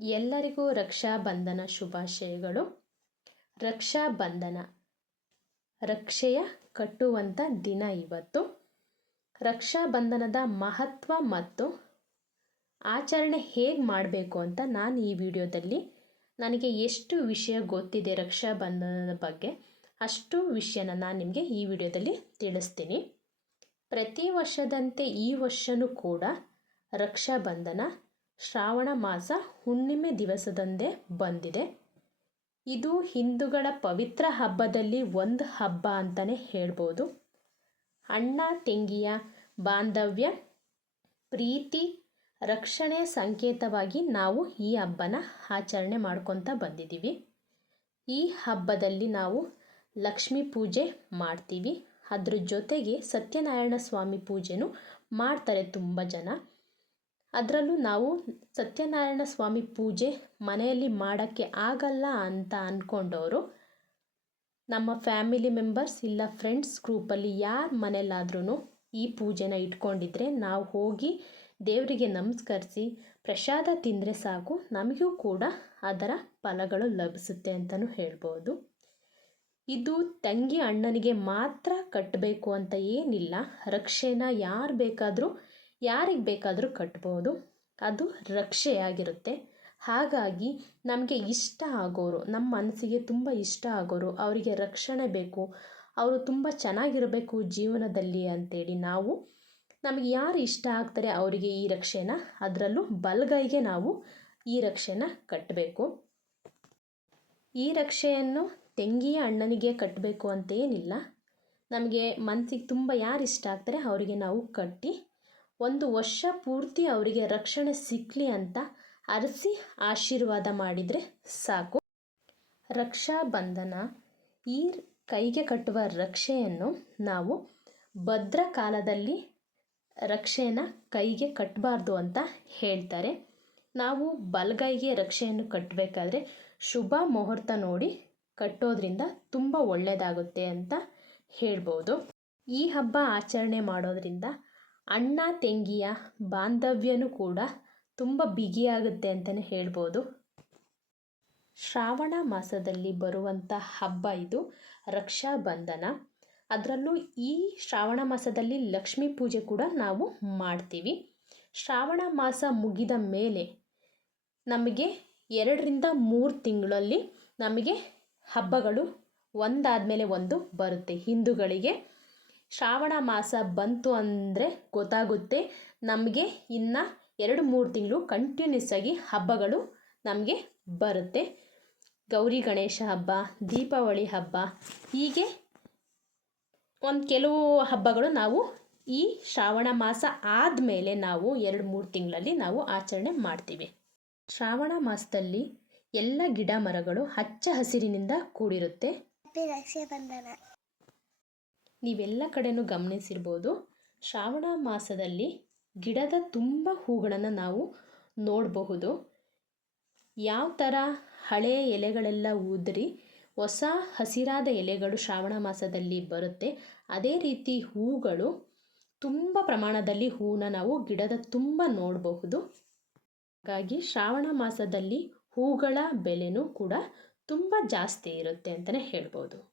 ಎಲ್ಲರಿಗೂ ರಕ್ಷಾಬಂಧನ ಶುಭಾಶಯಗಳು. ರಕ್ಷಾಬಂಧನ ರಕ್ಷೆಯ ಕಟ್ಟುವಂಥ ದಿನ ಇವತ್ತು. ರಕ್ಷಾಬಂಧನದ ಮಹತ್ವ ಮತ್ತು ಆಚರಣೆ ಹೇಗೆ ಮಾಡಬೇಕು ಅಂತ ನಾನು ಈ ವಿಡಿಯೋದಲ್ಲಿ ನನಗೆ ಎಷ್ಟು ವಿಷಯ ಗೊತ್ತಿದೆ ರಕ್ಷಾಬಂಧನದ ಬಗ್ಗೆ ಅಷ್ಟು ವಿಷಯನ ನಾನು ನಿಮಗೆ ಈ ವಿಡಿಯೋದಲ್ಲಿ ತಿಳಿಸ್ತೀನಿ. ಪ್ರತಿ ವರ್ಷದಂತೆ ಈ ವರ್ಷವೂ ಕೂಡ ರಕ್ಷಾಬಂಧನ ಶ್ರಾವಣ ಮಾಸ ಹುಣ್ಣಿಮೆ ದಿವಸದಂದೇ ಬಂದಿದೆ. ಇದು ಹಿಂದೂಗಳ ಪವಿತ್ರ ಹಬ್ಬದಲ್ಲಿ ಒಂದು ಹಬ್ಬ ಅಂತಲೇ ಹೇಳ್ಬೋದು. ಅಣ್ಣ ತಂಗಿಯ ಬಾಂಧವ್ಯ, ಪ್ರೀತಿ, ರಕ್ಷಣೆ ಸಂಕೇತವಾಗಿ ನಾವು ಈ ಹಬ್ಬನ ಆಚರಣೆ ಮಾಡ್ಕೊತಾ ಬಂದಿದ್ದೀವಿ. ಈ ಹಬ್ಬದಲ್ಲಿ ನಾವು ಲಕ್ಷ್ಮೀ ಪೂಜೆ ಮಾಡ್ತೀವಿ. ಅದ್ರ ಜೊತೆಗೆ ಸತ್ಯನಾರಾಯಣ ಸ್ವಾಮಿ ಪೂಜೆನೂ ಮಾಡ್ತಾರೆ ತುಂಬ ಜನ. ಅದರಲ್ಲೂ ನಾವು ಸತ್ಯನಾರಾಯಣ ಸ್ವಾಮಿ ಪೂಜೆ ಮನೆಯಲ್ಲಿ ಮಾಡೋಕ್ಕೆ ಆಗಲ್ಲ ಅಂತ ಅಂದ್ಕೊಂಡವರು ನಮ್ಮ ಫ್ಯಾಮಿಲಿ ಮೆಂಬರ್ಸ್ ಇಲ್ಲ ಫ್ರೆಂಡ್ಸ್ ಗ್ರೂಪಲ್ಲಿ ಯಾರ ಮನೆಯಲ್ಲಾದ್ರೂ ಈ ಪೂಜೆನ ಇಟ್ಕೊಂಡಿದ್ರೆ ನಾವು ಹೋಗಿ ದೇವರಿಗೆ ನಮಸ್ಕರಿಸಿ ಪ್ರಸಾದ ತಿಂದರೆ ಸಾಕು, ನಮಗೂ ಕೂಡ ಅದರ ಫಲಗಳು ಲಭಿಸುತ್ತೆ ಅಂತಲೂ ಹೇಳ್ಬೋದು. ಇದು ತಂಗಿ ಅಣ್ಣನಿಗೆ ಮಾತ್ರ ಕಟ್ಟಬೇಕು ಅಂತ ಏನಿಲ್ಲ, ರಕ್ಷೆನ ಯಾರು ಬೇಕಾದರೂ ಯಾರಿಗೆ ಬೇಕಾದರೂ ಕಟ್ಬೋದು. ಅದು ರಕ್ಷೆಯಾಗಿರುತ್ತೆ. ಹಾಗಾಗಿ ನಮಗೆ ಇಷ್ಟ ಆಗೋರು ನಮ್ಮ ಮನಸ್ಸಿಗೆ ತುಂಬ ಇಷ್ಟ ಆಗೋರು, ಅವರಿಗೆ ರಕ್ಷಣೆ ಬೇಕು, ಅವರು ತುಂಬ ಚೆನ್ನಾಗಿರಬೇಕು ಜೀವನದಲ್ಲಿ ಅಂತೇಳಿ ನಾವು, ನಮಗೆ ಯಾರು ಇಷ್ಟ ಆಗ್ತಾರೆ ಅವರಿಗೆ ಈ ರಕ್ಷೆನ, ಅದರಲ್ಲೂ ಬಲಗೈಗೆ ನಾವು ಈ ರಕ್ಷೆನ ಕಟ್ಟಬೇಕು ಈ ರಕ್ಷೆಯನ್ನು ತೆಂಗಿಯ ಅಣ್ಣನಿಗೆ ಕಟ್ಟಬೇಕು ಅಂತ ಏನಿಲ್ಲ. ನಮಗೆ ಮನಸ್ಸಿಗೆ ತುಂಬ ಯಾರು ಇಷ್ಟ ಆಗ್ತಾರೆ ಅವರಿಗೆ ನಾವು ಕಟ್ಟಿ ಒಂದು ವರ್ಷ ಪೂರ್ತಿ ಅವರಿಗೆ ರಕ್ಷಣೆ ಸಿಕ್ಕಲಿ ಅಂತ ಅರಸಿ ಆಶೀರ್ವಾದ ಮಾಡಿದರೆ ಸಾಕು. ರಕ್ಷಾಬಂಧನ ಈ ಕೈಗೆ ಕಟ್ಟುವ ರಕ್ಷೆಯನ್ನು ನಾವು ಭದ್ರ ಕಾಲದಲ್ಲಿ ರಕ್ಷೆಯನ್ನು ಕೈಗೆ ಕಟ್ಟಬಾರ್ದು ಅಂತ ಹೇಳ್ತಾರೆ. ನಾವು ಬಲಗೈಗೆ ರಕ್ಷೆಯನ್ನು ಕಟ್ಟಬೇಕಾದ್ರೆ ಶುಭ ಮುಹೂರ್ತ ನೋಡಿ ಕಟ್ಟೋದ್ರಿಂದ ತುಂಬ ಒಳ್ಳೆಯದಾಗುತ್ತೆ ಅಂತ ಹೇಳ್ಬೋದು. ಈ ಹಬ್ಬ ಆಚರಣೆ ಮಾಡೋದ್ರಿಂದ ಅಣ್ಣ ತಂಗಿಯ ಬಾಂಧವ್ಯನೂ ಕೂಡ ತುಂಬ ಬಿಗಿಯಾಗುತ್ತೆ ಅಂತಲೇ ಹೇಳ್ಬೋದು. ಶ್ರಾವಣ ಮಾಸದಲ್ಲಿ ಬರುವಂಥ ಹಬ್ಬ ಇದು ರಕ್ಷಾಬಂಧನ. ಅದರಲ್ಲೂ ಈ ಶ್ರಾವಣ ಮಾಸದಲ್ಲಿ ಲಕ್ಷ್ಮೀ ಪೂಜೆ ಕೂಡ ನಾವು ಮಾಡ್ತೀವಿ. ಶ್ರಾವಣ ಮಾಸ ಮುಗಿದ ಮೇಲೆ ನಮಗೆ ಎರಡರಿಂದ ಮೂರು ತಿಂಗಳಲ್ಲಿ ನಮಗೆ ಹಬ್ಬಗಳು ಒಂದಾದ ಮೇಲೆ ಒಂದು ಬರುತ್ತೆ ಹಿಂದೂಗಳಿಗೆ. ಶ್ರಾವಣ ಮಾಸ ಬಂತು ಅಂದರೆ ಗೊತ್ತಾಗುತ್ತೆ. ನಮಗೆ ಇನ್ನು ಎರಡು ಮೂರು ತಿಂಗಳು ಕಂಟಿನ್ಯೂಸ್ ಆಗಿ ಹಬ್ಬಗಳು ನಮಗೆ ಬರುತ್ತೆ. ಗೌರಿ ಗಣೇಶ ಹಬ್ಬ, ದೀಪಾವಳಿ ಹಬ್ಬ, ಹೀಗೆ ಒಂದು ಕೆಲವು ಹಬ್ಬಗಳು ನಾವು ಈ ಶ್ರಾವಣ ಮಾಸ ಆದಮೇಲೆ ನಾವು ಎರಡು ಮೂರು ತಿಂಗಳಲ್ಲಿ ನಾವು ಆಚರಣೆ ಮಾಡ್ತೀವಿ. ಶ್ರಾವಣ ಮಾಸದಲ್ಲಿ ಎಲ್ಲ ಗಿಡ ಮರಗಳು ಹಚ್ಚ ಹಸಿರಿನಿಂದ ಕೂಡಿರುತ್ತೆ. ನೀವೆಲ್ಲ ಕಡೆಯೂ ಗಮನಿಸಿರ್ಬೋದು. ಶ್ರಾವಣ ಮಾಸದಲ್ಲಿ ಗಿಡದ ತುಂಬ ಹೂಗಳನ್ನು ನಾವು ನೋಡಬಹುದು. ಯಾವ ಥರ ಹಳೆಯ ಎಲೆಗಳೆಲ್ಲ ಉದುರಿ ಹೊಸ ಹಸಿರಾದ ಎಲೆಗಳು ಶ್ರಾವಣ ಮಾಸದಲ್ಲಿ ಬರುತ್ತೆ, ಅದೇ ರೀತಿ ಹೂಗಳು ತುಂಬ ಪ್ರಮಾಣದಲ್ಲಿ ಹೂವನ್ನ ನಾವು ಗಿಡದ ತುಂಬ ನೋಡಬಹುದು. ಹಾಗಾಗಿ ಶ್ರಾವಣ ಮಾಸದಲ್ಲಿ ಹೂಗಳ ಬೆಲೆನೂ ಕೂಡ ತುಂಬ ಜಾಸ್ತಿ ಇರುತ್ತೆ ಅಂತಲೇ ಹೇಳ್ಬೋದು.